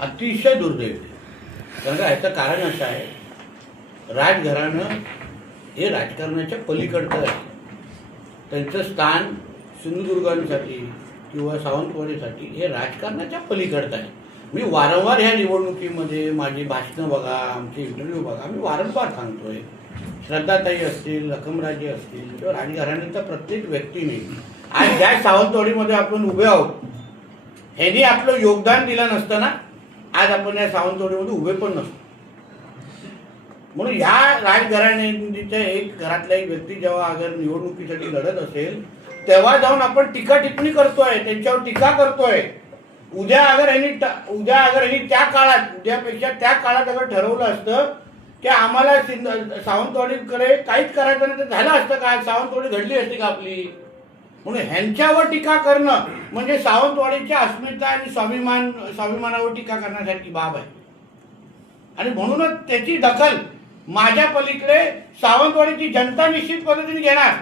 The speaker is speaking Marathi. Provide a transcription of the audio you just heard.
अतिशय दुर्दैवी. कारण का ह्याचं कारण असं आहे, राजघराणं हे राजकारणाच्या पलीकडचं आहे. त्यांचं स्थान सिंधुदुर्गांसाठी किंवा सावंतवाडीसाठी हे राजकारणाच्या पलीकडचं आहे. मी वारंवार ह्या निवडणुकीमध्ये माझी भाषणं बघा, आमचे इंटरव्ह्यू बघा, मी वारंवार सांगतोय. श्रद्धाताई असतील, रखमराजे असतील किंवा राजघराण्याचा प्रत्येक व्यक्तीने आज ज्या सावंतवाडीमध्ये आपण उभे आहोत, ह्यांनी आपलं योगदान दिलं नसतं ना, आज आपण या सावंतवाडीमध्ये उभे पण नसतो. म्हणून ह्या राजघराण्याच्या घरातला एक व्यक्ती जेव्हा अगर निवडणुकीसाठी लढत असेल, तेव्हा जाऊन आपण टीका टिप्पणी करतोय, त्यांच्यावर टीका करतोय. उद्या अगर यांनी त्या काळात, उद्यापेक्षा त्या काळात अगर ठरवलं असतं की आम्हाला सावंतवाडीकडे काहीच करायचं नाही, तर झालं असतं का? सावंतवाडी घडली असती का आपली? म्हणून ह्यांच्यावर टीका करणं म्हणजे सावंतवाडीच्या अस्मिता आणि स्वाभिमानावर टीका करण्यासारखी बाब आहे. आणि म्हणूनच त्याची दखल माझ्या पलीकडे सावंतवाडीची जनता निश्चित पद्धतीने घेणार.